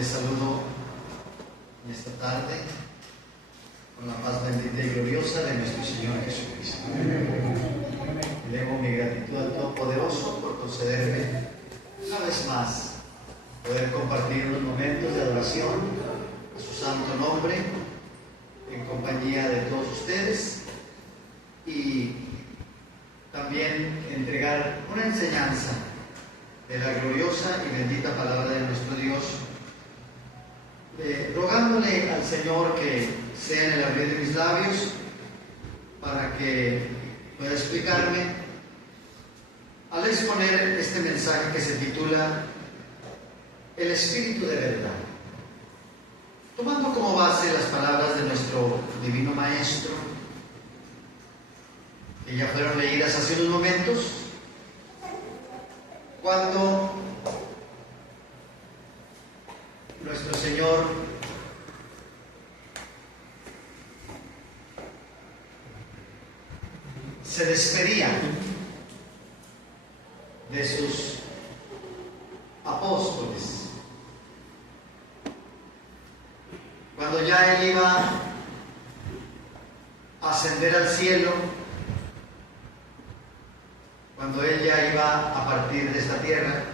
Les saludo en esta tarde con la paz bendita y gloriosa de nuestro Señor Jesucristo. Elevo mi gratitud al Todopoderoso por concederme una vez más poder compartir unos momentos de adoración a su santo nombre en compañía de todos ustedes y también entregar una enseñanza de la gloriosa y bendita palabra de nuestro Dios, rogándole al Señor que sea en el abrir de mis labios para que pueda explicarme al exponer este mensaje que se titula El Espíritu de Verdad, tomando como base las palabras de nuestro Divino Maestro, que ya fueron leídas hace unos momentos, cuando nuestro Señor se despedía de sus apóstoles. Cuando ya Él iba a ascender al cielo, cuando Él ya iba a partir de esta tierra,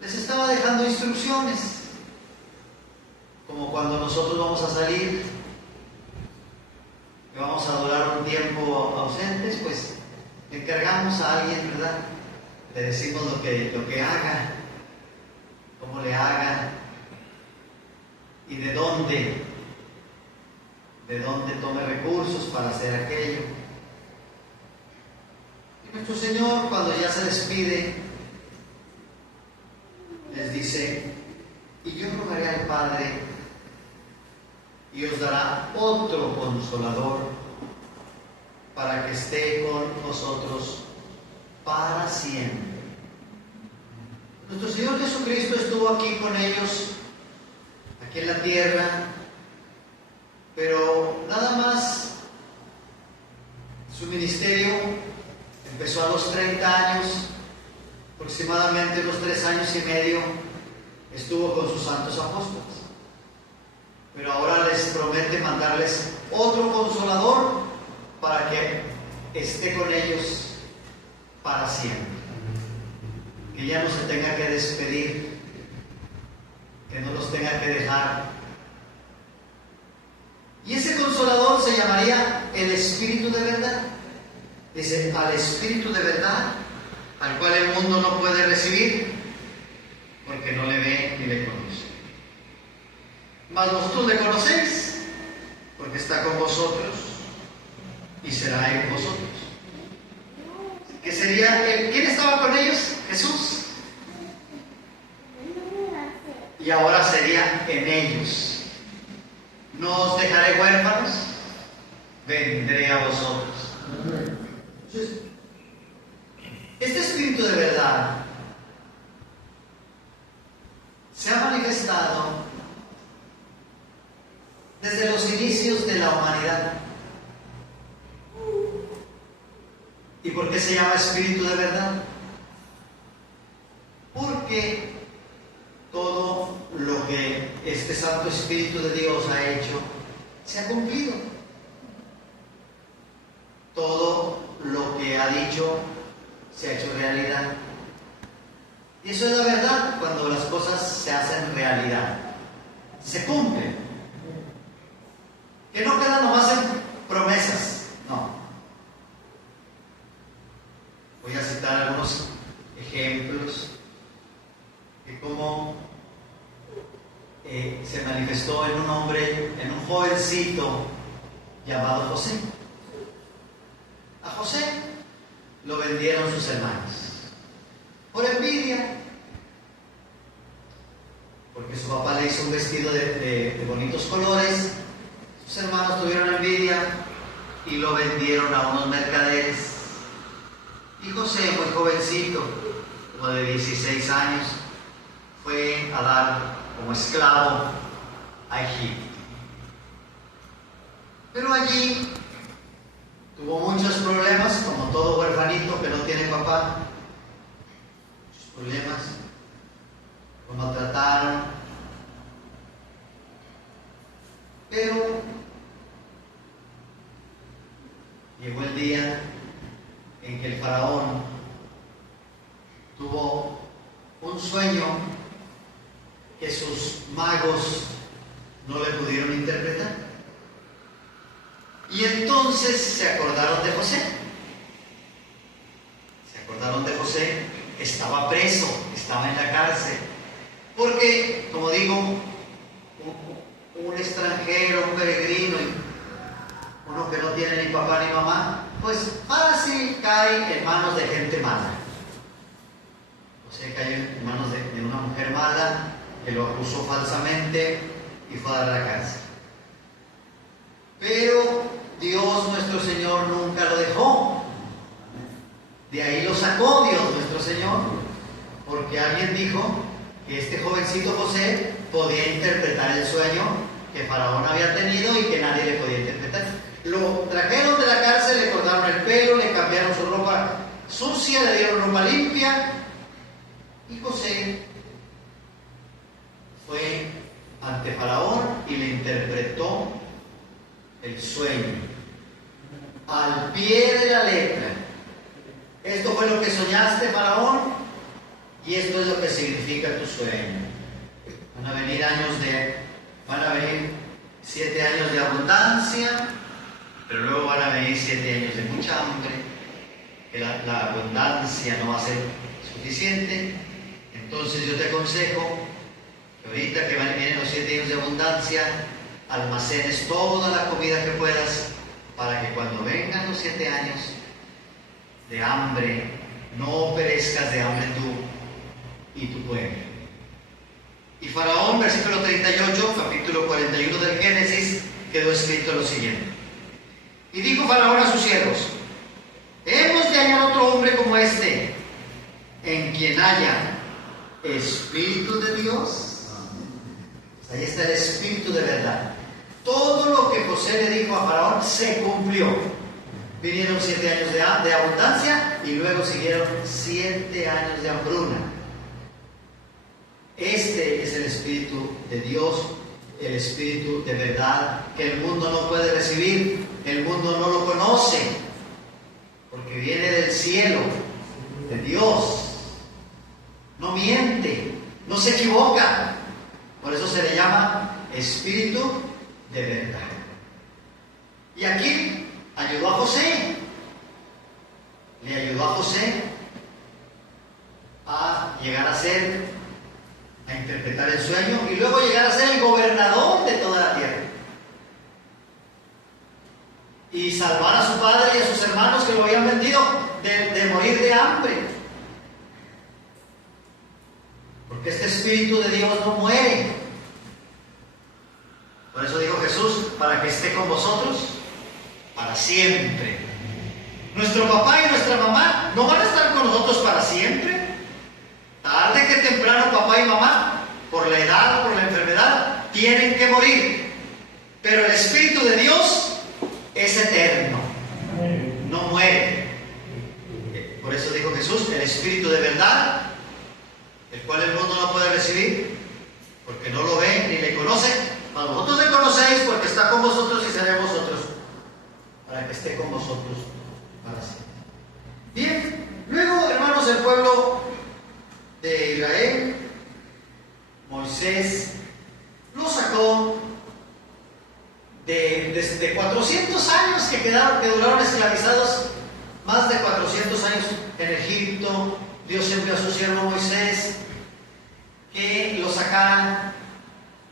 les estaba dejando instrucciones, como cuando nosotros vamos a salir, que vamos a durar un tiempo ausentes, pues encargamos a alguien, ¿verdad? Le decimos lo que haga, cómo le haga y de dónde tome recursos para hacer aquello. Y nuestro Señor, cuando ya se despide, les dice: y yo rogaré al Padre y os dará otro Consolador para que esté con nosotros para siempre. Nuestro Señor Jesucristo estuvo aquí con ellos, aquí en la tierra, pero nada más su ministerio empezó a los 30 años, aproximadamente unos 3 años y medio estuvo con sus santos apóstoles. Pero ahora les promete mandarles otro Consolador para que esté con ellos para siempre. Que ya no se tenga que despedir, que no los tenga que dejar. Y ese Consolador se llamaría el Espíritu de Verdad. Dice: al Espíritu de Verdad, al cual el mundo no puede recibir, porque no le ve ni le conoce. Mas vosotros le conocéis, porque está con vosotros y será en vosotros. ¿Qué sería quién estaba con ellos? Jesús. Y ahora sería en ellos. No os dejaré huérfanos, vendré a vosotros. Entonces, este Espíritu de Verdad se ha manifestado desde los inicios de la humanidad. ¿Y por qué se llama Espíritu de Verdad? Porque todo lo que este Santo Espíritu de Dios ha hecho se ha cumplido. Todo lo que ha dicho se ha hecho realidad. Y eso es la verdad, cuando las cosas se hacen realidad, se cumplen. Que no quedan nomás en promesas, no. Voy a citar algunos ejemplos de cómo se manifestó en un hombre, en un jovencito llamado José. A José lo vendieron sus hermanos por envidia, porque su papá le hizo un vestido de bonitos colores. Sus hermanos tuvieron envidia y lo vendieron a unos mercaderes. Y José, muy jovencito, como de 16 años, fue a dar como esclavo a Egipto. Pero allí tuvo muchos problemas, como todo huerfanito que no tiene papá. Muchos problemas. Lo maltrataron. un sueño que sus magos no le pudieron interpretar. Y entonces se acordaron de José. Se acordaron de José, estaba preso, estaba en la cárcel. Porque, como digo, un extranjero, un peregrino, uno que no tiene ni papá ni mamá, pues fácil cae en manos de gente mala. José cayó en manos de una mujer mala que lo acusó falsamente y fue a dar a la cárcel. Pero Dios nuestro Señor nunca lo dejó. De ahí lo sacó Dios nuestro Señor, porque alguien dijo que este jovencito José podía interpretar el sueño que Faraón había tenido y que nadie le podía interpretar. Lo trajeron de la cárcel, le cortaron el pelo, le cambiaron su ropa sucia, le dieron ropa limpia, y José fue ante Faraón y le interpretó el sueño al pie de la letra. Esto fue lo que soñaste, Faraón, y esto es lo que significa tu sueño. Van a venir 7 años de abundancia, pero luego van a venir 7 años de mucha hambre, que la abundancia no va a ser suficiente. Entonces yo te aconsejo que ahorita que vienen los 7 años de abundancia, almacenes toda la comida que puedas, para que cuando vengan los 7 años de hambre, no perezcas de hambre tú y tu pueblo. Y Faraón, versículo 38, capítulo 41 del Génesis, quedó escrito lo siguiente. Y dijo Faraón a sus siervos: hemos de hallar otro hombre como este, en quien haya Espíritu de Dios. Pues ahí está el Espíritu de verdad. Todo lo que José le dijo a Faraón se cumplió. Vinieron 7 años de abundancia y luego siguieron 7 años de hambruna. Este es el Espíritu de Dios, el Espíritu de verdad, que el mundo no puede recibir, el mundo no lo conoce, porque viene del cielo, de Dios. No miente, no se equivoca. Por eso se le llama Espíritu de verdad. Y aquí ayudó a José. Le ayudó a José a llegar a interpretar el sueño y luego llegar a ser el gobernador de toda la tierra. Y salvar a su padre y a sus hermanos que lo habían vendido de morir de hambre. Porque este Espíritu de Dios no muere. Por eso dijo Jesús, para que esté con vosotros para siempre. Nuestro papá y nuestra mamá no van a estar con nosotros para siempre. Tarde que temprano, papá y mamá, por la edad o por la enfermedad, tienen que morir. Pero el Espíritu de Dios es eterno, no muere. Por eso dijo Jesús, el Espíritu de verdad, el cual el mundo no puede recibir, porque no lo ve ni le conoce. A vosotros le conocéis porque está con vosotros y será vosotros, para que esté con vosotros para siempre. Bien, luego, hermanos, el pueblo de Israel, Moisés lo sacó de 400 años que duraron esclavizados, más de 400 años en Egipto. Dios envió a su siervo Moisés que lo sacara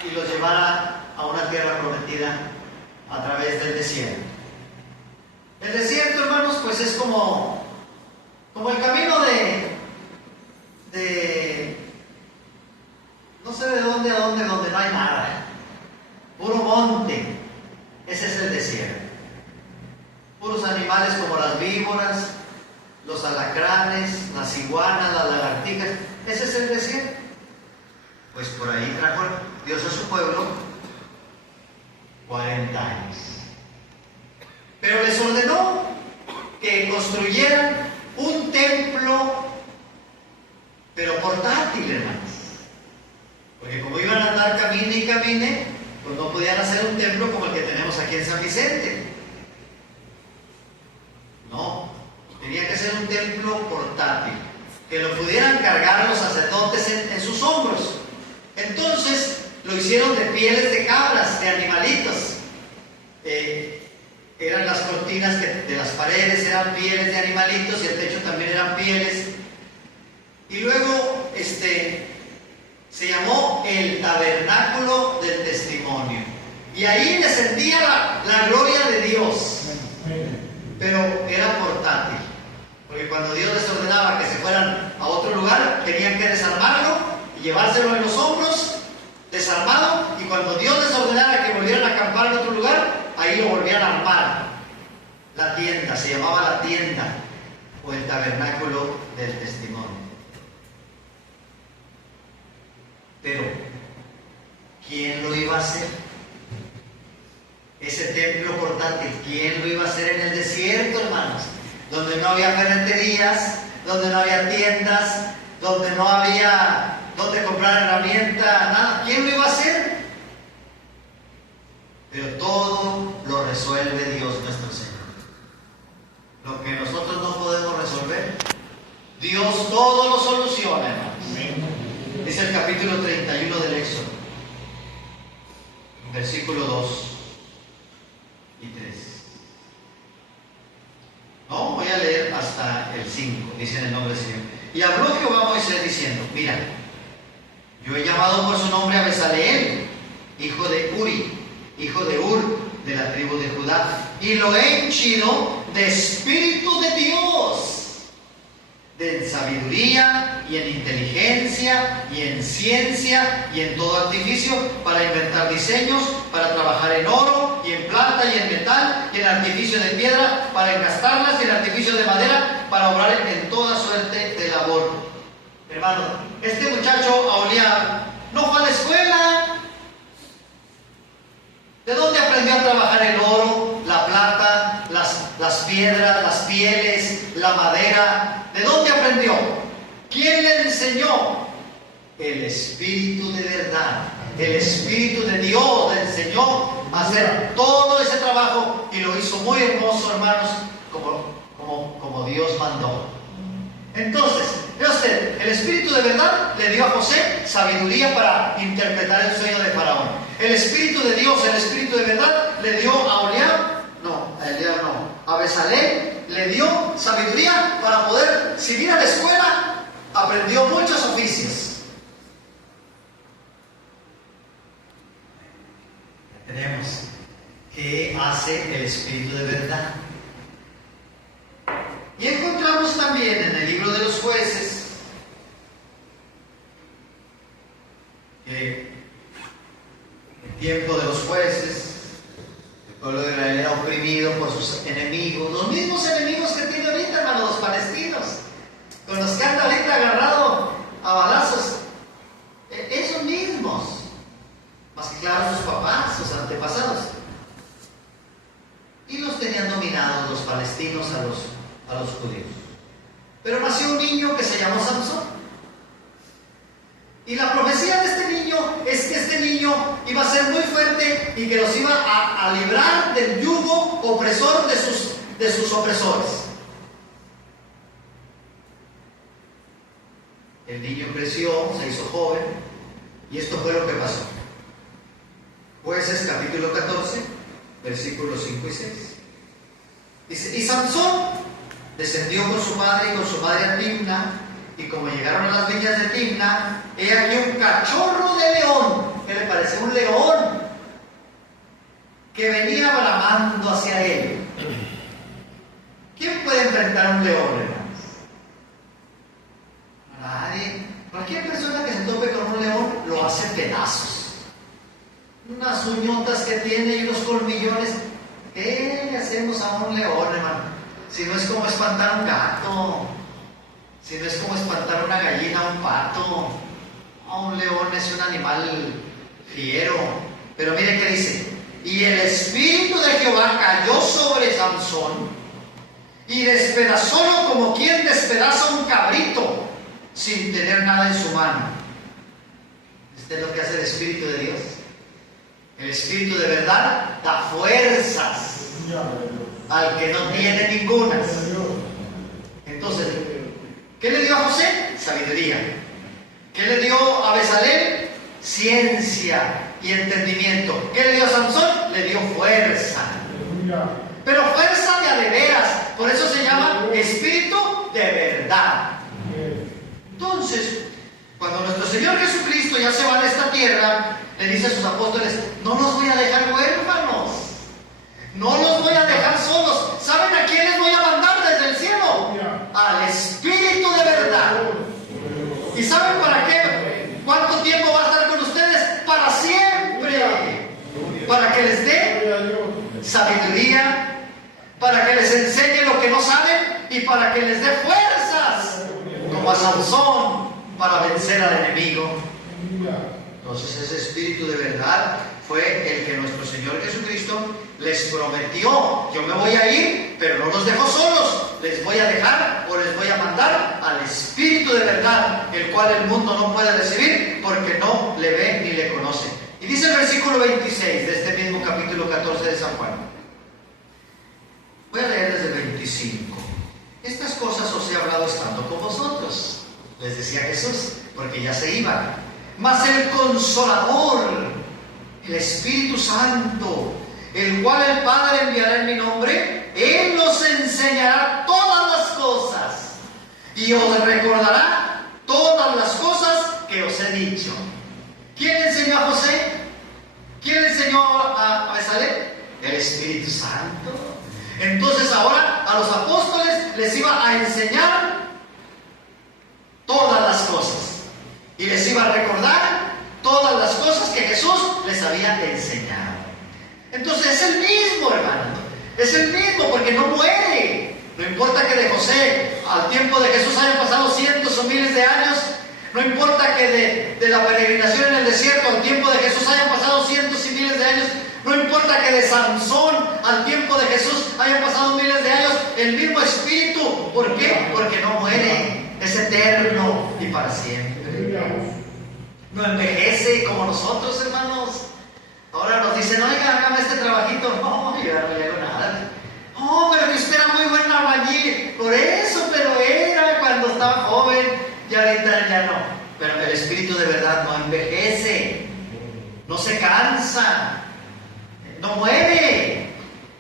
y lo llevara a una tierra prometida a través del desierto. El desierto, hermanos, pues es como el camino de no sé de dónde a dónde, donde no hay nada, puro monte. Ese es el desierto. Puros animales como las víboras, los alacranes, las iguanas, las lagartijas. Ese es el desierto. Pues por ahí trajo Dios a su pueblo 40 años. Pero les ordenó que construyeran un templo, pero portátil, hermanos. Porque como iban a andar camine y camine, pues no podían hacer un templo como el que tenemos aquí en San Vicente. No, tenía que ser un templo portátil. que lo pudieran cargar los sacerdotes en sus hombros. Entonces lo hicieron de pieles de cabras, de animalitos. Eran las cortinas de las paredes, eran pieles de animalitos, y el techo también eran pieles. Y luego se llamó el tabernáculo del testimonio. Y ahí descendía la gloria de Dios. Pero era portátil. Porque cuando Dios les ordenaba que se fueran a otro lugar, tenían que desarmarlo y llevárselo en los hombros, desarmado. Y cuando Dios les ordenara que volvieran a acampar en otro lugar, ahí lo volvían a armar. La tienda, se llamaba la tienda o el tabernáculo del testimonio. Pero, ¿quién lo iba a hacer? Ese templo portátil, ¿quién lo iba a hacer en el desierto, hermanos? Donde no había ferreterías, donde no había tiendas, donde no había donde comprar herramientas, nada. ¿Quién lo iba a hacer? Pero todo lo resuelve Dios nuestro Señor. Lo que nosotros no podemos resolver, Dios todo lo soluciona, hermanos. Dice el capítulo 31 del Éxodo, versículo 2 y 3. No, voy a leer hasta el 5, dice en el nombre del Señor. Y habló Jehová a Moisés diciendo: mira, yo he llamado por su nombre a Bezaleel, hijo de Uri, hijo de Ur, de la tribu de Judá, y lo he henchido de espíritu de Dios, de sabiduría y en inteligencia y en ciencia y en todo artificio, para inventar diseños, para trabajar en oro y en plata y en metal y en artificio de piedra, para encastarlas y en artificio de madera, para obrar en toda suerte de labor. Hermano, este muchacho Aholiab no fue a la escuela. ¿De dónde aprendió a trabajar el oro, la plata, las piedras, las pieles, la madera? ¿De dónde aprendió? ¿Quién le enseñó? El Espíritu de verdad, el Espíritu de Dios le enseñó a hacer todo ese trabajo, y lo hizo muy hermoso, hermanos, como Dios mandó. Entonces, ve usted, el Espíritu de verdad le dio a José sabiduría para interpretar el sueño de Faraón. El Espíritu de Dios, el Espíritu de verdad le dio a a Bezaleel le dio sabiduría para poder, si ir a la escuela, aprendió muchos oficios. Tenemos ¿qué hace el Espíritu de verdad? Y encontramos también en el libro de los Jueces que en el tiempo de los jueces el pueblo de Israel era oprimido por sus enemigos, los mismos enemigos que tiene ahorita, hermano, los palestinos, con los que anda ahorita agarrado a balazos, esos mismos, más que claro sus papás, sus antepasados, y los tenían dominados los palestinos a los judíos. Pero nació un niño que se llamó Sansón. Y la profecía de este niño es que este niño iba a ser muy fuerte y que los iba a librar del yugo opresor de sus opresores. El niño creció, se hizo joven, y esto fue lo que pasó. Jueces capítulo 14, versículos 5 y 6. Dice: y Sansón descendió con su padre y con su madre a Timna, y como llegaron a las viñas de Timna, he aquí un cachorro de león. ¿Qué le parece? Un león que venía bramando hacia él. ¿Quién puede enfrentar a un león, hermanos? Nadie. Cualquier persona que se tope con un león lo hace pedazos. Unas uñotas que tiene y unos colmillones. ¿Qué le hacemos a un león, hermano? Si no es como espantar un gato, si no es como espantar una gallina o un pato. Un león es un animal fiero. Pero mire qué dice: y el Espíritu de Jehová cayó sobre Sansón y despedazólo como quien despedaza un cabrito sin tener nada en su mano. Esto es lo que hace el Espíritu de Dios. El Espíritu de verdad da fuerzas al que no tiene ningunas. Entonces, ¿Qué le dio a José? Sabiduría. ¿Qué le dio a Bezalel? Ciencia y entendimiento. ¿Qué le dio a Sansón? Le dio fuerza. Pero fuerza de a de veras. Por eso se llama espíritu de verdad. Entonces, cuando nuestro Señor Jesucristo ya se va de esta tierra, le dice a sus apóstoles: no los voy a dejar huérfanos, no los voy a dejar solos. ¿Saben a quién les voy a mandar desde el cielo? Al Espíritu de verdad. ¿Y saben para qué? ¿Cuánto tiempo va a estar con ustedes? Para siempre. Para que les dé sabiduría, para que les enseñe lo que no saben y para que les dé fuerzas, como a Sansón, para vencer al enemigo. Entonces ese espíritu de verdad fue el que nuestro Señor Jesucristo les prometió: yo me voy a ir, pero no los dejo solos, les voy a dejar o les voy a mandar al espíritu de verdad, el cual el mundo no puede recibir porque no le ve ni le conoce. Y dice el versículo 26 de este mismo capítulo 14 de San Juan. Voy a leer desde el 25. Estas cosas os he hablado estando con vosotros, les decía Jesús, porque ya se iba. Mas el Consolador, el Espíritu Santo, el cual el Padre enviará en mi nombre, Él os enseñará todas las cosas y os recordará todas las cosas que os he dicho. ¿Quién le enseñó a José? ¿Quién le enseñó a Bezalel? El Espíritu Santo. Entonces ahora a los apóstoles les iba a enseñar todas las cosas y les iba a recordar todas las cosas que Jesús les había enseñado. Entonces es el mismo, hermano, es el mismo, porque no muere. No importa que de José al tiempo de Jesús hayan pasado cientos o miles de años, no importa que de la peregrinación en el desierto al tiempo de Jesús hayan pasado cientos y miles de años, no importa que de Sansón al tiempo de Jesús hayan pasado miles de años, el mismo espíritu. ¿Por qué? Porque no muere, es eterno y para siempre. No envejece como nosotros, hermanos. Ahora nos dicen: oiga, hágame este trabajito. No, yo ya no le hago nada. Oh, pero que usted era muy buen albañil. Por eso, pero era cuando estaba joven y ahorita ya no. Pero el espíritu de verdad no envejece, no se cansa, no muere.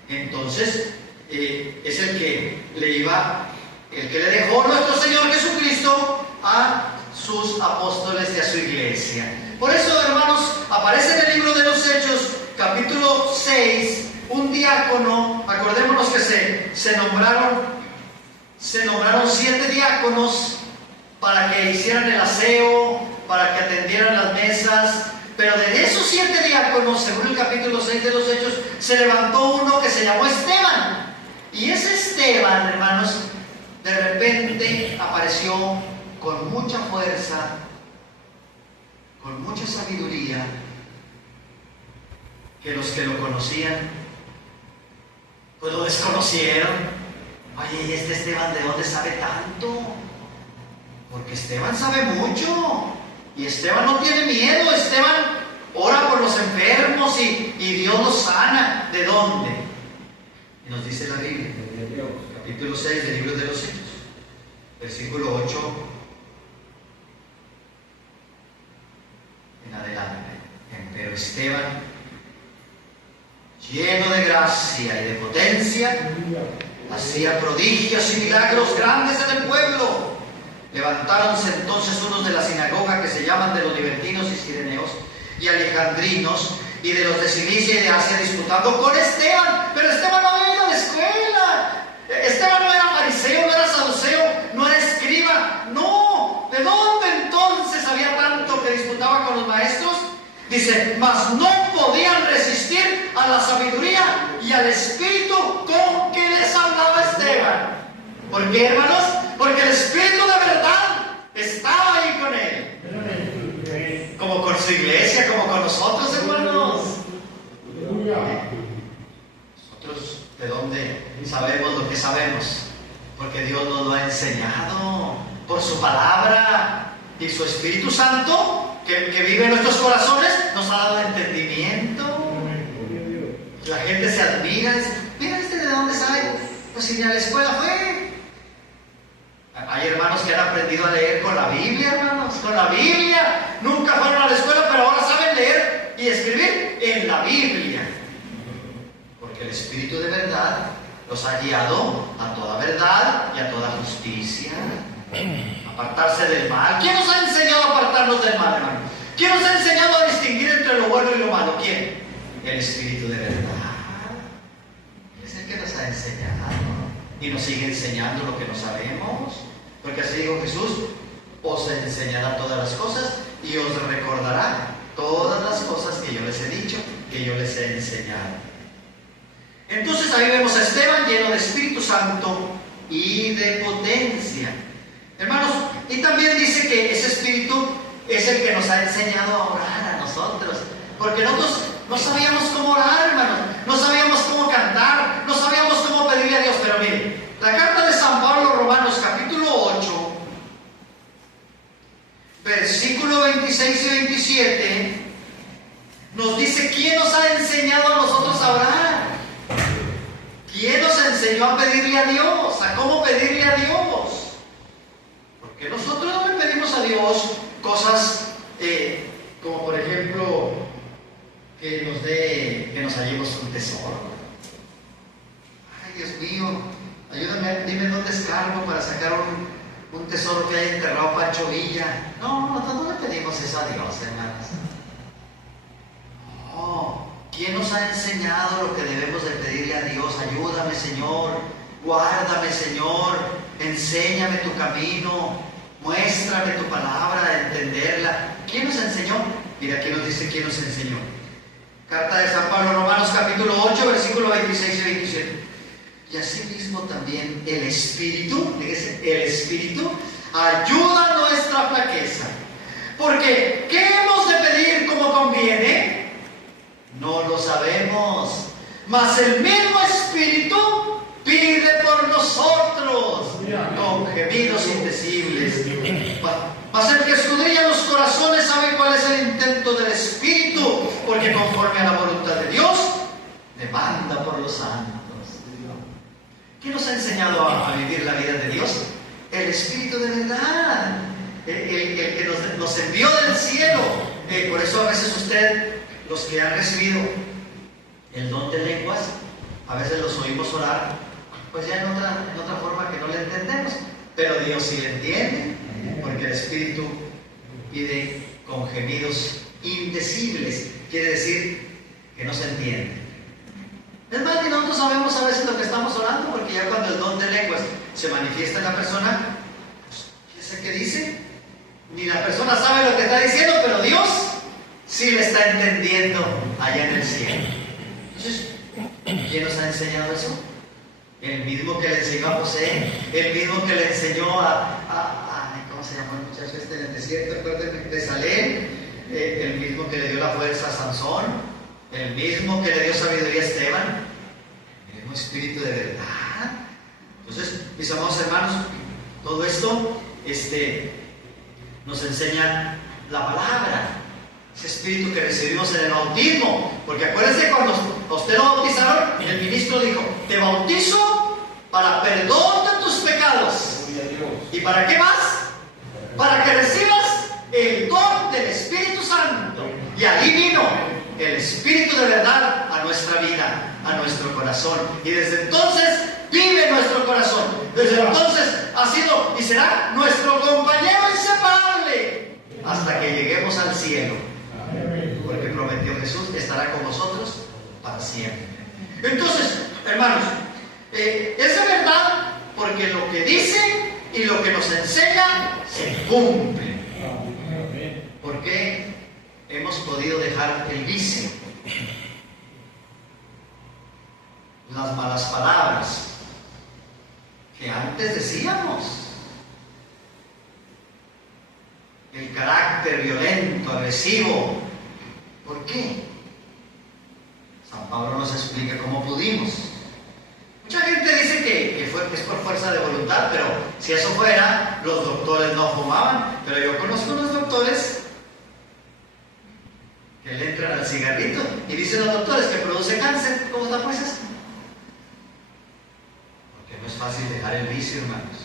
Entonces es el que le dejó nuestro Señor Jesucristo a sus apóstoles y a su iglesia. Por eso, hermanos, aparece en el libro de los Hechos, capítulo 6, un diácono. Acordémonos que se nombraron 7 diáconos para que hicieran el aseo, para que atendieran las mesas. Pero de esos 7 diáconos, según el capítulo 6 de los Hechos, se levantó uno que se llamó Esteban. Y ese Esteban, hermanos, de repente apareció con mucha fuerza, con mucha sabiduría, que los que lo conocían, pues lo desconocieron. Oye, ¿y este Esteban de dónde sabe tanto? Porque Esteban sabe mucho. Y Esteban no tiene miedo. Esteban ora por los enfermos y Dios los sana. ¿De dónde? Y nos dice la Biblia, capítulo 6 del libro de los Hechos, versículo 8 en adelante. Pero Esteban, lleno de gracia y de potencia, hacía prodigios y milagros grandes en el pueblo. Levantáronse entonces unos de la sinagoga que se llaman de los libertinos y sireneos y alejandrinos y de los de Cilicia y de Asia, disputando con Esteban. Pero Esteban no había ido a la escuela. Esteban no era fariseo, no era saduceo, no era escriba. No, ¿de dónde entonces había tanto que disputaba con los maestros? Dice: mas no podían resistir a la sabiduría y al espíritu con que les hablaba Esteban. ¿Por qué, hermanos? Porque el espíritu de verdad estaba ahí con él, como con su iglesia, como con nosotros, hermanos. Nosotros, ¿de dónde sabemos lo que sabemos? Porque Dios nos lo ha enseñado por su palabra, y su Espíritu Santo que vive en nuestros corazones nos ha dado entendimiento. La gente se admira, dice: mira, ¿de dónde sabe? Pues si ni a la escuela fue. Hay hermanos que han aprendido a leer con la Biblia, hermanos, con la Biblia. Nunca fueron a la escuela, pero ahora saben leer y escribir en la Biblia. Porque el Espíritu de verdad los ha guiado a toda verdad y a toda justicia. Apartarse del mal. ¿Quién nos ha enseñado a apartarnos del mal, hermano? ¿Quién nos ha enseñado a distinguir entre lo bueno y lo malo? ¿Quién? El Espíritu de verdad. Es el que nos ha enseñado. Y nos sigue enseñando lo que no sabemos. Porque así dijo Jesús: os enseñará todas las cosas y os recordará todas las cosas que yo les he dicho, que yo les he enseñado. Entonces ahí vemos a Esteban lleno de Espíritu Santo y de potencia. Hermanos, y también dice que ese Espíritu es el que nos ha enseñado a orar a nosotros. Porque nosotros no sabíamos cómo orar, hermanos. No sabíamos cómo cantar. No sabíamos cómo pedirle a Dios. Pero miren, la carta de San Pablo, Romanos capítulo 8, versículo 26 y 27, nos dice quién nos ha enseñado a nosotros a orar. ¿Quién nos enseñó a pedirle a Dios? ¿A cómo pedirle a Dios? Porque nosotros no le pedimos a Dios cosas como por ejemplo que nos hallemos un tesoro. Ay, Dios mío, ayúdame, dime dónde escarbo para sacar un tesoro que haya enterrado Pancho Villa. No, nosotros no le pedimos eso a Dios, hermanos. No. ¿Quién nos ha enseñado lo que debemos de pedirle a Dios? Ayúdame, Señor. Guárdame, Señor. Enséñame tu camino. Muéstrame tu palabra, a entenderla. ¿Quién nos enseñó? Mira, aquí nos dice quién nos enseñó. Carta de San Pablo, Romanos capítulo 8, versículo 26 y 27. Y asimismo también el Espíritu, fíjese, el Espíritu ayuda a nuestra flaqueza. Porque, ¿qué hemos de pedir como conviene? No lo sabemos, mas el mismo Espíritu pide por nosotros con gemidos indecibles. Mas el que escudriña los corazones sabe cuál es el intento del Espíritu, porque conforme a la voluntad de Dios, demanda por los santos. ¿Qué nos ha enseñado a vivir la vida de Dios? El Espíritu de verdad, el que nos envió del cielo. Por eso a veces usted, los que han recibido el don de lenguas, a veces los oímos orar, pues ya en otra forma que no le entendemos, pero Dios sí le entiende, porque el Espíritu pide con gemidos indecibles, quiere decir que no se entiende. Es más, que nosotros sabemos a veces lo que estamos orando, porque ya cuando el don de lenguas se manifiesta en la persona, pues, ¿qué es el que dice? Ni la persona sabe lo que está diciendo, pero Dios sí le está entendiendo allá en el cielo. Entonces, ¿quién nos ha enseñado eso? El mismo que le enseñó a José, el mismo que le enseñó ¿cómo se llamó el muchacho este en el desierto? Acuérdenme, de Salem, el mismo que le dio la fuerza a Sansón, el mismo que le dio sabiduría a Esteban, el mismo Espíritu de verdad. Entonces, mis amados hermanos, todo esto nos enseña la palabra. Ese Espíritu que recibimos en el bautismo, porque acuérdense cuando a usted lo bautizaron, el ministro dijo: te bautizo para perdón de tus pecados. ¿Y para qué más? Para que recibas el don del Espíritu Santo. Y ahí vino el Espíritu de verdad a nuestra vida, a nuestro corazón, y desde entonces vive en nuestro corazón. Desde entonces ha sido y será nuestro compañero inseparable hasta que lleguemos al cielo, porque prometió Jesús: estará con vosotros para siempre. Entonces, hermanos, es de verdad, porque lo que dice y lo que nos enseña se cumple. Porque hemos podido dejar el vicio, las malas palabras que antes decíamos, el carácter violento, agresivo. ¿Por qué? San Pablo nos explica cómo pudimos. Mucha gente dice que es por fuerza de voluntad, pero si eso fuera, los doctores no fumaban. Pero yo conozco unos doctores que le entran al cigarrito y dicen los doctores que produce cáncer. ¿Cómo está pues eso? Porque no es fácil dejar el vicio, hermanos.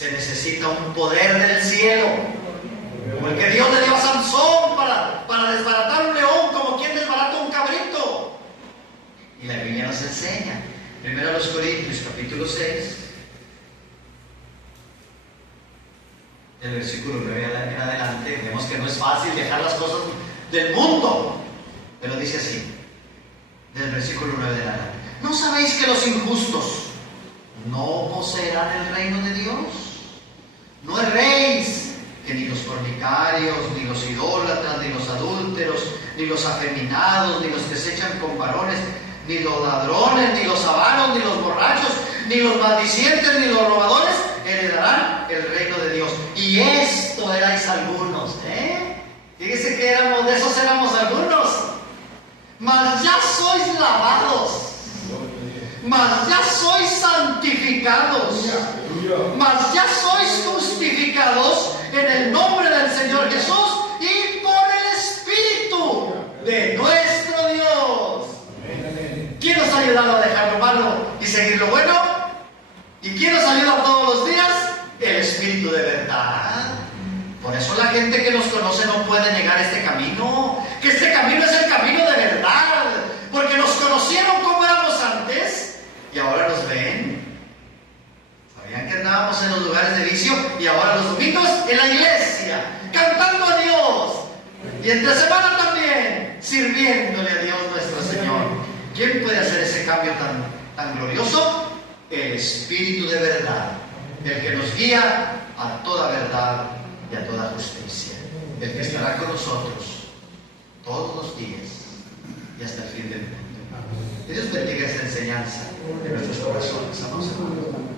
Se necesita un poder del cielo, como el que Dios le dio a Sansón para desbaratar un león, como quien desbarata un cabrito. Y la Biblia nos enseña, 1 Corintios capítulo 6, el versículo 9 en adelante, vemos que no es fácil dejar las cosas del mundo, pero dice así, del versículo 9 en adelante: ¿no sabéis que los injustos no poseerán el reino de Dios? No erréis, que ni los fornicarios, ni los idólatras, ni los adúlteros, ni los afeminados, ni los que se echan con varones, ni los ladrones, ni los avaros, ni los borrachos, ni los maldicientes, ni los robadores heredarán el reino de Dios. Y esto erais algunos, Fíjese que de esos éramos algunos. Mas ya sois lavados, mas ya sois santificados, mas ya sois justificados en el nombre del Señor Jesús y por el Espíritu de nuestro Dios. ¿Quién nos ha ayudado a dejar lo malo y seguir lo bueno? ¿Y quién nos ayuda todos los días? El Espíritu de verdad. Por eso la gente que nos conoce no puede negar este camino, que este camino es el camino de verdad, porque nos conocieron como éramos antes y ahora nos ven. Sabían que andábamos en los lugares de vicio y ahora los domingos en la iglesia, cantando a Dios, y entre semana también sirviéndole a Dios nuestro Señor. ¿Quién puede hacer ese cambio tan glorioso? El Espíritu de verdad, el que nos guía a toda verdad y a toda justicia, el que estará con nosotros todos los días y hasta el fin del mundo. Que Dios bendiga esta enseñanza en nuestros corazones, amados hermanos.